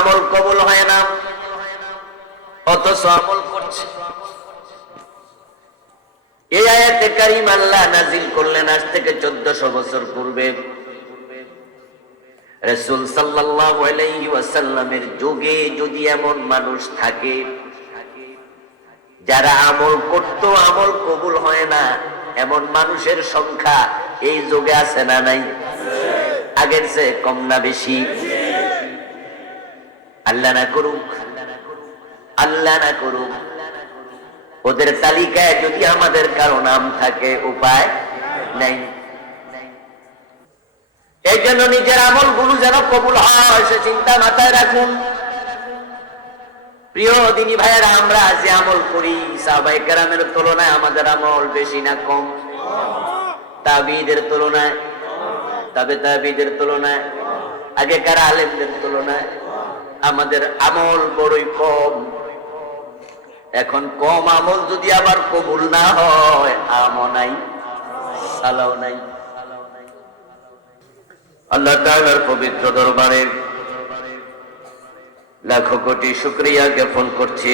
আমল কবুল হয় না। অথচ আমল করছে। এই আয়াতে কারিম আল্লাহ নাজিল করলেন আজ থেকে চোদ্দশো বছর পূর্বে। রসুল সাল্লাল্লাহু যুগে যদি এমন মানুষ থাকে, যারা আমল করত, আমল কবুল হয় না, এমন মানুষের সংখ্যা এই যুগে আছে না নাই? আগের চেয়ে কম না বেশি? আল্লাহ না করুক, আল্লাহ না করুক। ওদের তালিকায় যদি আমাদের কারও নাম থাকে, উপায় নেই। এই জন্য নিজের আমলগুলো যেন কবুল হয়, সে চিন্তা মাথায় রাখুন। প্রিয় দিনী ভাইয়েরা, আমরা যে আমল করি সাহবাই তুলনায় আমাদের আমল বেশি না কম? তাবিদের তুলনায়? তবে তাবিদের তুলনায়? আগেকার আলেমদের তুলনায়? আমাদের আমল বড়ই কম। এখন কম আমল যদি আবার কবুল না হয়, আমও নাই, সালাও নাই। আল্লাহ তাআলার পবিত্র দরবারে লাখো কোটি শুক্রিয়া জ্ঞাপন করছি।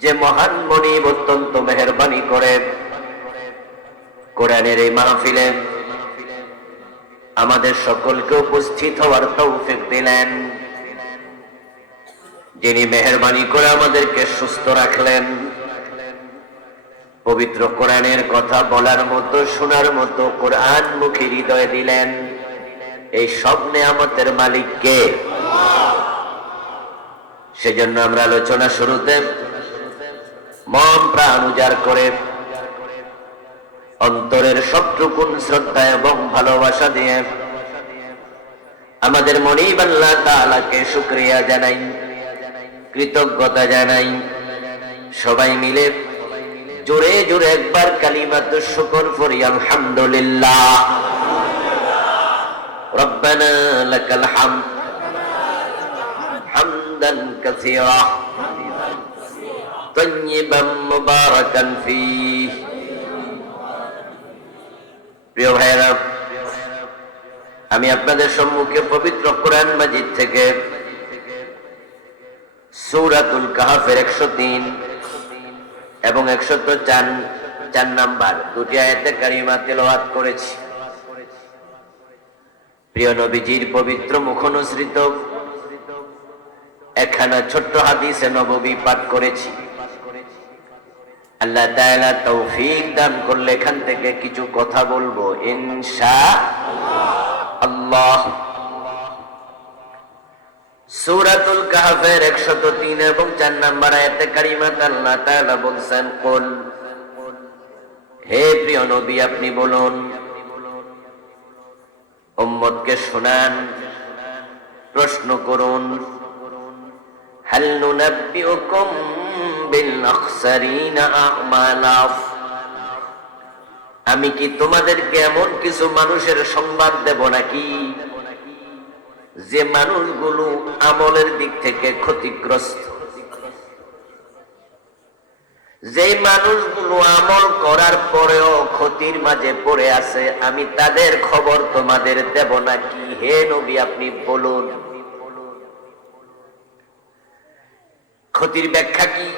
যে মহান মনিব অত্যন্ত মেহরবানি করে কোরআনের এই মাহফিলে। আমাদের সকলকে উপস্থিত হওয়ার তৌফিক দিলেন। যিনি মেহরবানি করে আমাদেরকে সুস্থ রাখলেন। পবিত্র কোরআনের কথা বলার মতো, শোনার মতো কোরআন মুখী হৃদয় দিলেন। এই সব নেয়ামতের মালিককে সেজন্য আমরা আলোচনা শুরুতে মন প্রাণ উজাড় করে অন্তরের সবটুকুন শ্রদ্ধা এবং ভালোবাসা দিয়ে আমাদের মনিব আল্লাহ তাআলাকে শুকরিয়া জানাই কৃতজ্ঞতা জানাই সবাই মিলে জোরে জোরে একবার কালিমাত শুকর করি আলহামদুলিল্লাহ ربنا لك الحمد حمدا كثيرا طيبا مباركا فيه প্রিয় ভাইরা আমি আপনাদের সম্মুখে পবিত্র কোরআন মাজিদ থেকে সৌরাতুল কাহাফের একশো তিন এবং একশত চার চার নাম্বার দুটি আয়াতে কারিমা তেলাওয়াত করেছি। প্রিয় নবীজির পবিত্র মুখনুসৃত একখানা ছোট্ট হাদিসে নববী পাঠ করেছি। আল্লাহ তাআলা তৌফিক দান করলে এখান থেকে কিছু কথা বলব, ইনশা আল্লাহ। সূরাতুল কাহফের 103 এবং 4 নম্বর আয়াতে কারিমাত আল্লাহ তাআলা বলছেন, কুল, হে প্রিয় নবী, আপনি বলুন, উম্মতকে শোনান, প্রশ্ন করুন, হাল নুনাব্বিউকুম আমি কি তোমাদেরকে এমন কিছু মানুষের সংবাদ দেব নাকি? যে মানুষগুলো আমলের দিক থেকে ক্ষতিগ্রস্ত। যে মানুষগুলো আমল করার পরেও ক্ষতির মাঝে পড়ে আছে, আমি তাদের খবর তোমাদের দেব নাকি? হে নবী, আপনি বলুন। ক্ষতির ব্যাখ্যা কি?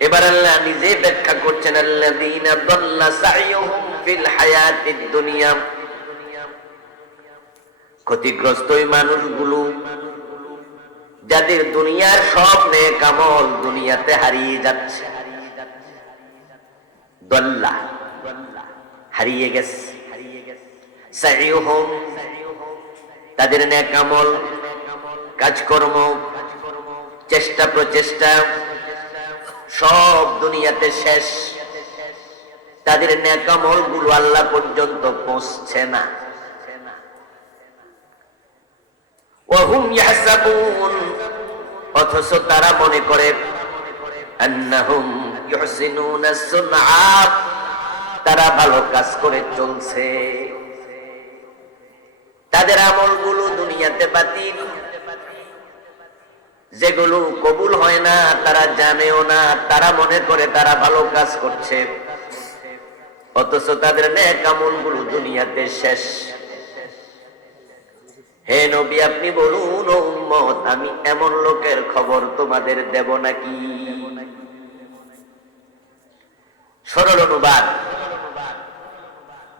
এবার আল্লাহ নিজে ব্যাখ্যা করছেন দুনিয়া। ক্ষতিগ্রস্ত মানুষগুলো, যাদের দুনিয়ার সব নেক আমল দুনিয়াতে হারিয়ে যাচ্ছে। দল্লা হারিয়ে গেছে। তাদের নেক আমল, কাজকর্ম চেষ্টা প্রচেষ্টা, সব দুনিয়াতে শেষ। তাদের নেকামলগুলো আল্লাহ পর্যন্ত পৌঁছছে না। অথচ তারা মনে করে তারা ভালো কাজ করে চলছে। তাদের আমলগুলো দুনিয়াতে বাতিল। যেগুলো কবুল হয় না, তারা জানেও না, তারা মনে করে তারা ভালো কাজ করছে। অথচ তাদের নেকগুলো দুনিয়াতে শেষ। হে নবী, আপনি বলুন আমি এমন লোকের খবর তোমাদের দেব নাকি? সরল অনুবাদ।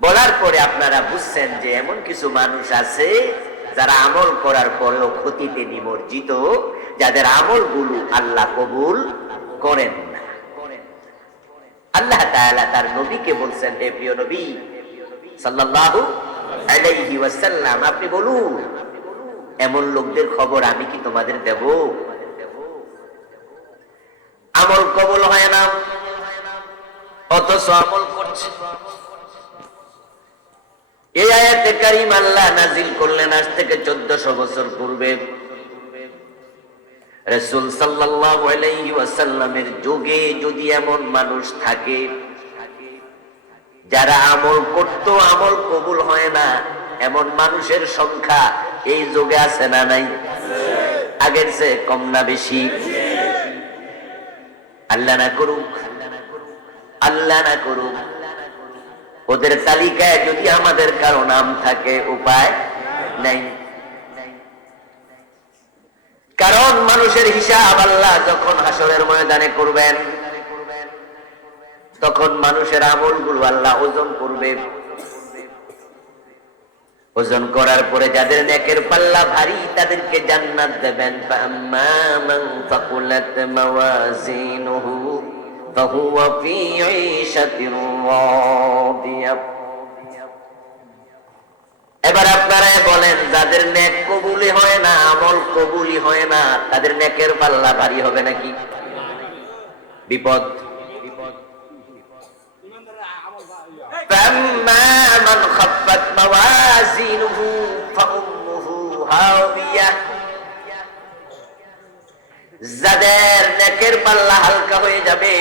বলার পরে আপনারা বুঝছেন যে এমন কিছু মানুষ আছে যারা আমল করার পরেও ক্ষতিতে নিমজ্জিত। যাদের আমলগুলো আল্লাহ কবুল করেন না। আল্লাহ তার নবীকে বলছেন, হে প্রিয় নবী, সাল্লাল্লাহু আপনি বলুন, এমন লোকদের খবর আমি কি তোমাদের দেব? আমল কবুল হয় না, অথচ আমল করছে। এই আয়াতে কারিম আল্লাহ নাজিল করলেন আজ থেকে চোদ্দশো বছর পূর্বে। রসুল সাল্লাল্লাহু যুগে যদি এমন মানুষ থাকে, যারা আমল করত, আমল কবুল হয় না, এমন মানুষের সংখ্যা এই যুগে আছে না নাই? আগের সে কম না বেশি? আল্লাহ না করুক, আল্লাহ না করুক। ওদের তালিকায় যদি আমাদের কারও নাম থাকে, উপায় নাই। কারণ মানুষের হিসাব আল্লাহ যখন হাসরের ময়দানে করবেন, তখন মানুষের আমলগুলো আল্লাহ ওজন করবে। ওজন করার পরে যাদের নেকের পাল্লা ভারী, তাদেরকে জান্নাত দেবেন। ফাম্মা মান ফাকুলাত মাওয়াজিনুহু এবার আপনারা বলেন, যাদের নেক কবুলি হয় না, আমল কবুলি হয় না, তাদের নেকের পাল্লা ভারী হবে নাকি? বিপদ। যাদের নেকের পাল্লা হালকা হয়ে যাবে,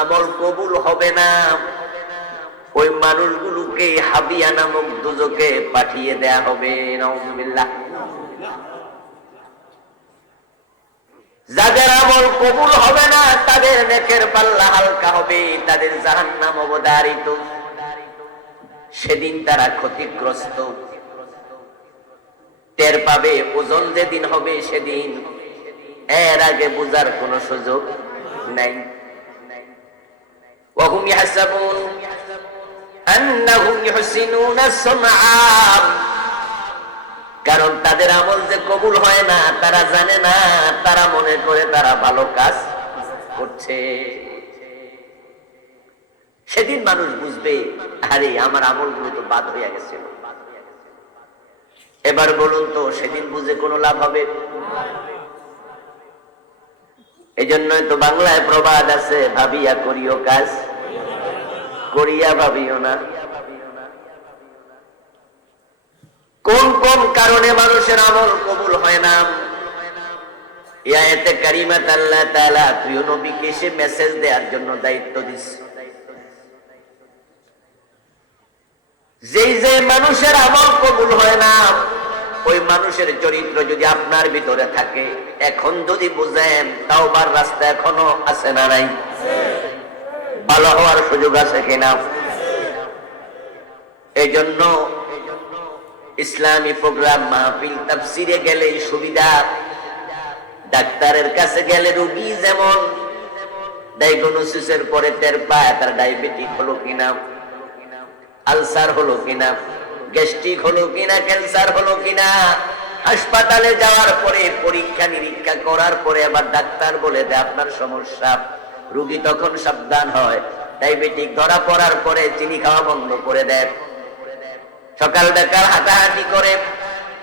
আমল কবুল হবে না। ওই মানুষগুলো লোককে হাবিয়া নামক দুজকে পাঠিয়ে দেয়া হবে। নজমিল্লা যাদের আমল কবুল হবে না, তাদের নেকের পাল্লা হালকা হবে, তাদের জাহান নাম অবদারিত সেদিন তারা ক্ষতিগ্রস্ত। টের পাবে ওজন যেদিন হবে সেদিন। এর আগে বোঝার কোন সুযোগ নাই। ওহুম ইয়াহসাবুন। কারণ তাদের আমল যে কবুল হয় না, তারা জানে না, তারা মনে করে তারা ভালো কাজ করছে। সেদিন মানুষ বুঝবে, আরে আমার আমলগুলো তো বাদ হইয়া গেছে। এবার বলুন তো, সেদিন বুঝে কোনো লাভ হবে? এই জন্যই তো বাংলায় প্রবাদ আছে, ভাবিয়া করিও কাজ। করিয়া ভাবিও না। কোন কোন কারণে মানুষের আমল কবুল হয় না? যেই যে মানুষের কবুল হয় না, ওই মানুষের চরিত্র যদি আপনার ভিতরে থাকে, এখন যদি বুঝেন, তাওবার রাস্তা এখনও আছে না নাই। ভালো হওয়ার সুযোগ আছে কিনা? এই জন্য ইসলামী প্রোগ্রাম মাহফিল তাফসিরে গেলে সুবিধা। ডাক্তারের কাছে গেলে রোগী যেমন। পরে পায়, তার ডায়াবেটিক হলো কিনা? আলসার হলো কিনা? গ্যাস্ট্রিক হলো কিনা? ক্যান্সার হলো কিনা? হাসপাতালে যাওয়ার পরে পরীক্ষা নিরীক্ষা করার পরে আবার ডাক্তার বলে দেয়, আপনার সমস্যা। রুগী তখন সাবধান হয়। ডায়াবেটিক ধরা পড়ার পরে চিনি খাওয়া বন্ধ করে দেয় সকাল বেকার হাঁটাহাঁটি করে,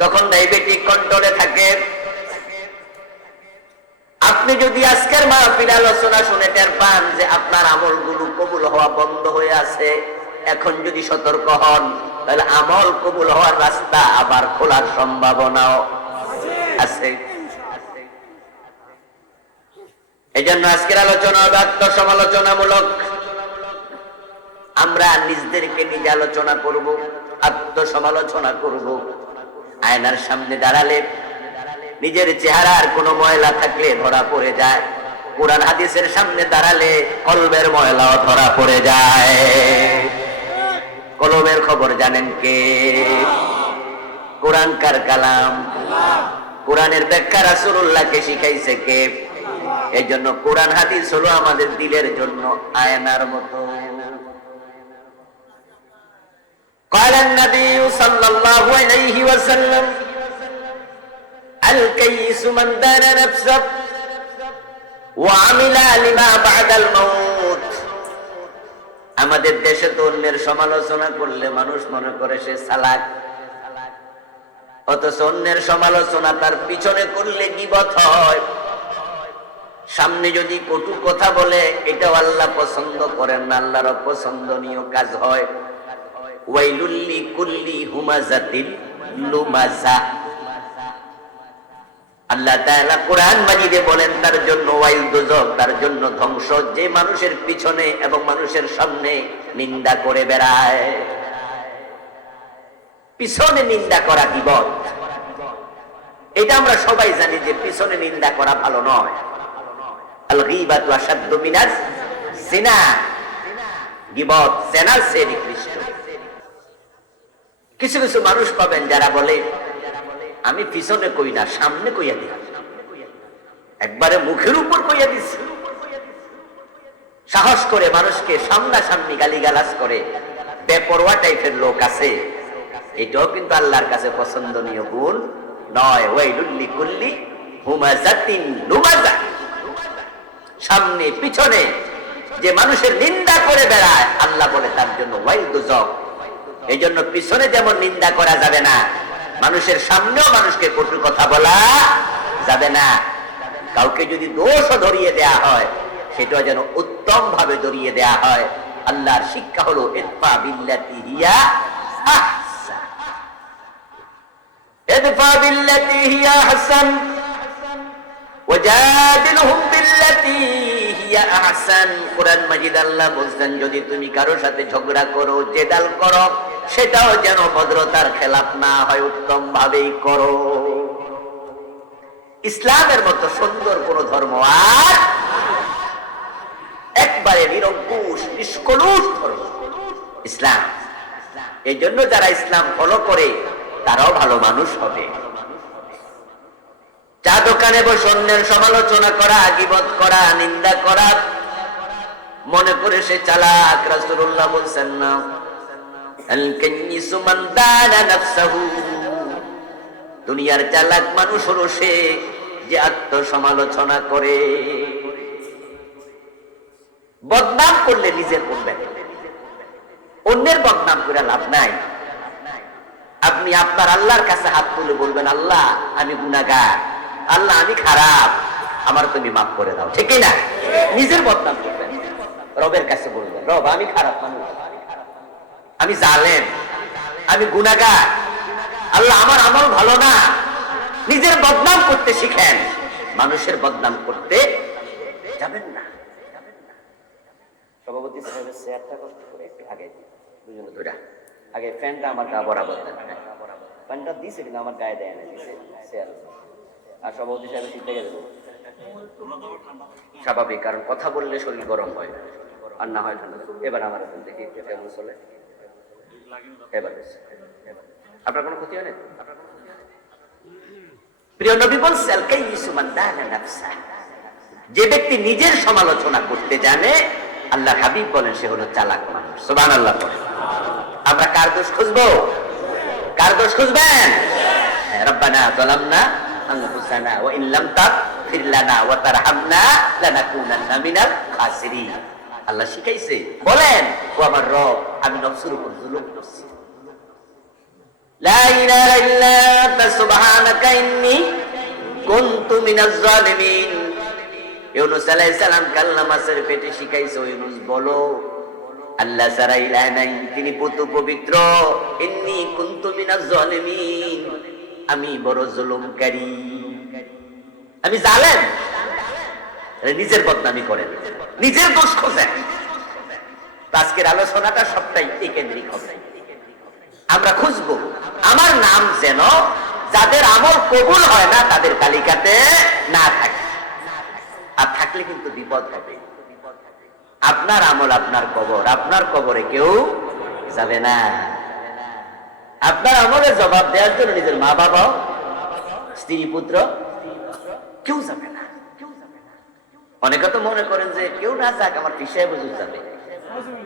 তখন ডায়াবেটিক কন্ট্রোলে থাকে। আপনি যদি আজকের মাহফিল আলোচনা শুনে টের পান যে আপনার আমলগুলো কবুল হওয়া বন্ধ হয়ে আছে, এখন যদি সতর্ক হন, তাহলে আমল কবুল হওয়ার রাস্তা আবার খোলার সম্ভাবনাও আছে। এই জন্য আজকের আলোচনা হবে আত্মসমালোচনামূলক। আমরা নিজদেরকে নিজে আলোচনা করব, আত্মসমালোচনা করব। আয়নার সামনে দাঁড়ালে নিজের চেহারার কোনো ময়লা থাকলে ধরা পড়ে যায়। কোরআন হাদিসের সামনে দাঁড়ালে কলবের ময়লাও ধরা পড়ে যায়। কলমের খবর জানেন কে? কোরআন কার কালাম। কোরআনের ব্যাখ্যা রাসূলুল্লাহকে শিখাইছে কে? এই জন্য কোরআন হাদিস হলো আমাদের দিলের জন্য আয়নার মতো قال النبي صلى الله عليه وسلم الكيس من دان نفسه وعمل لما بعد الموت আমাদের দেশে তো অন্যের সমালোচনা করলে মানুষ মনে করে সে সালাক অথচ অন্যের সমালোচনা তার পিছনে করলে গিবত হয় সামনে যদি কটু কথা বলে, এটাও আল্লাহ পছন্দ করেন না, আল্লাহর অপছন্দনীয় কাজ হয়। ধ্বংস। যে মানুষের পিছনে এবং মানুষের সামনে নিন্দা করে বেড়ায়। পিছনে নিন্দা করা বিপদ। এটা আমরা সবাই জানি যে পিছনে নিন্দা করা ভালো নয়। কিছু কিছু মানুষ পাবেন যারা বলে, আমি পিছনে কই না, সামনে কইয়া দিই। একবারে মুখের উপর কইয়া দিছি। সাহস করে মানুষকে সামনাসামনি গালিগালাজ করে, বেপরোয়া টাইপের লোক আছে। এটাও কিন্তু আল্লাহর কাছে পছন্দনীয় গুণ। নয় ওয়াইলুল্লি কুল্লি হুমাজাতিন লুমাজা সামনে, পিছনে, যে মানুষের নিন্দা করে বেড়ায়, আল্লাহ বলে তার জন্য ওয়াইল এই জন্য পিছনে যেমন নিন্দা করা যাবে না, মানুষের সামনেও মানুষকে কটু কথা বলা যাবে না। কাউকে যদি দোষও ধরিয়ে দেয়া হয় সেটা যেন উত্তম ভাবে ধরিয়ে দেয়া হয়। আল্লাহর শিক্ষা হলো আহসান ওয়াজাদিলহুম বিল্লাতি হিয়া আহসান কোরআন মাজিদ আল্লাহ বলছেন যদি তুমি কারও সাথে ঝগড়া করো, জেদাল করো, সেটাও যেন ভদ্রতার খেলাপ না হয় উত্তম ভাবেই করো। ইসলামের মতো সুন্দর কোন ধর্ম আর একবারে নিরঙ্কুশ, নিষ্কলুষ ধর্ম। ইসলাম। এই জন্য যারা ইসলাম ফলো করে, তারাও ভালো মানুষ হবে। চা দোকানে বসে অন্যের সমালোচনা করা, গিবত করা, নিন্দা করা। মনে করে সে চালাক রাসূলুল্লাহ বলছেন না। দুনিয়ার চালাক মানুষ হলো সে যে আত্মসমালোচনা করে। বদনাম করলে নিজের করবেন। অন্যের বদনাম করে লাভ নাই। আপনি আপনার আল্লাহর কাছে হাত তুলে বলবেন, আল্লাহ, আমি গুনাগার আল্লাহ আমি খারাপ। আমার তুমি মাফ করে দাও, ঠিক না নিজের বদনাম করবেন। রবের কাছে বলবেন, রব, আমি খারাপ মানুষ। আমি জালেম। আমি গুনাগার আল্লাহ, আমার আমল ভালো না। নিজের বদনাম করতে শিখেন। মানুষের বদনাম করতে যাবেন না। সভাপতি সাহেবের চেয়ারটা কষ্ট করে একটু আগে দুজনে ধরে। আগে ফ্যানটা আমার গা বরাবর ফ্যানটা দিছে, কিন্তু আমার গায়ে দেয় না। দিছে, চেয়ার। আর সভাপতি সাহেবের শীত লেগে দেবো। স্বাভাবিক কারণ কথা বললে শরীর গরম হয় আর না হয় ঠান্ডা। এবার আমার এখন দেখি কেমন চলে। এবার আপনার কোনো ক্ষতি হয় না প্রিয় নবী বলছে "আল কাইয়িসু দানা নাফসা।" যে ব্যক্তি নিজের সমালোচনা করতে জানে আল্লাহ হাবিব বলেন সে হলো চালাক মানুষ। সুবান আল্লাহ আমরা কার দোষ খুঁজবো? কার দোষ খুঁজবেন? হ্যাঁ, রব্বানা যালামনা আনফুসানা ইন লাম তাগফির লানা ওয়া তারহামনা লানাকুনান্না মিনাল খাসিরিন আল্লাহ শিখাইছে বলেন ও আমার রব আমি নফসের উপর জুলুম করছি লা ইলাহা ইল্লা সুবহানাকা ইন্নী কুনতু মিনাজ জালিমিন ইউনুস আলাইহিস সালাম কাল্লা পেটে শিখাইছে ইউনুস বলো আল্লাহ ছাড়া ইলাহ নাই তিনি পুতু পবিত্র ইন্নী কুনতু মিনাজ জালিমিন আমি বড় জুলুমকারী। আমি জালেম। নিজের বদনামি করেন। নিজের দোষ খোঁজেন। আজকের আলোচনাটা সবটাই এই কেন্দ্রিক হবে। আমরা খুঁজবো আমার নাম যেন যাদের আমল কবুল হয় না তাদের তালিকাতে না থাকে। আর থাকলে কিন্তু বিপদ হবে। আপনার আমল আপনার কবর। আপনার কবরে কেউ যাবে না। আপনার আমলের জবাব দেওয়ার জন্য নিজের মা বাবা স্ত্রী পুত্র কেউ যাবে না অনেকে তো মনে করেন যে কেউ না যাক আমার পিসায় বুঝুর যাবে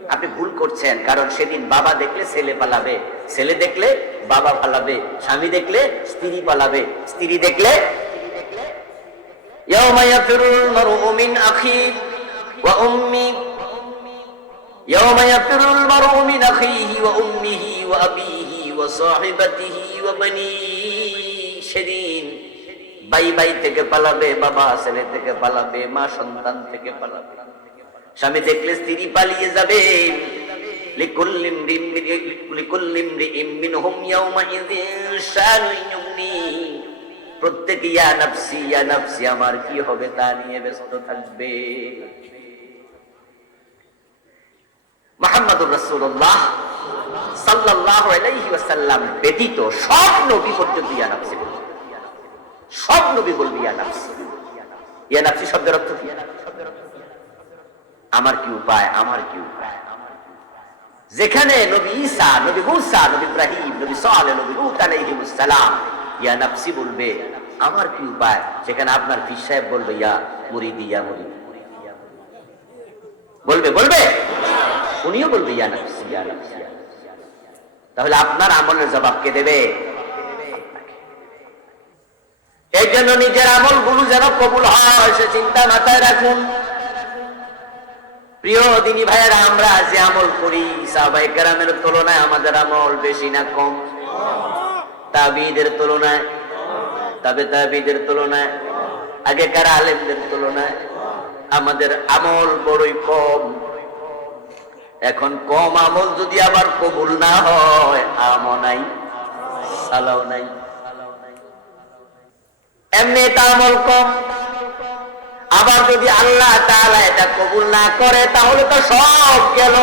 আপনি ভুল করছেন কারণ সেদিন বাবা দেখলে ছেলে পালাবে ছেলে দেখলে বাবা পালাবে স্বামী দেখলে স্ত্রী পালাবে স্ত্রী দেখলে يوم يفر المرء من أخيه وأمه يوم يفر المرء من أخيه وأمه وأبيه وصاحبته وبنيه থেকে পালাবে, বাবা ছেলে থেকে পালাবে, মা সন্তান থেকে পালাবে। স্বামী দেখলে স্ত্রী পালিয়ে যাবে। প্রত্যেক আমার কি হবে তা নিয়ে ব্যস্ত থাকবে। মোহাম্মদুর রাসূলুল্লাহ ব্যতীত সব নবী পর্যন্ত ইয়া নাফসি সব নবী বলবে ইয়া নাফসি। ইয়া নাফসি শব্দের অর্থ কি? আমার কি উপায়, আমার কি উপায়? যেখানে নবী নবী নবী ইব্রাহিম, নবী সালেহ নবী ইয়া নাফসি বলবে, আমার কি উপায়? সেখানে আপনার পীর সাহেব বলবে, ইয়া মুরিদি ইয়া মুরিদি। বলবে বলবে? উনিও বলবে, ইয়া নাফসি ইয়া নাফসি। তাহলে আপনার আমলের জবাব কে দেবে? এই জন্য নিজের আমলগুলো যেন কবুল হয়, সে চিন্তা মাথায় রাখুন। প্রিয় দিনী ভাইয়েরা, আমরা যে আমল করি তুলনায় আমাদের আমল বেশি না কম? তাবিদের তুলনায়? তবে তাবিদের তুলনায়? আগেকার আলেমদের তুলনায়? আমাদের আমল বড়ই কম। এখন কম আমল যদি আবার কবুল না হয়, আমও নাই, সালাও নাই। এমনি এটা আমল কম। আবার যদি আল্লাহ এটা কবুল না করে, তাহলে তো সব গেল।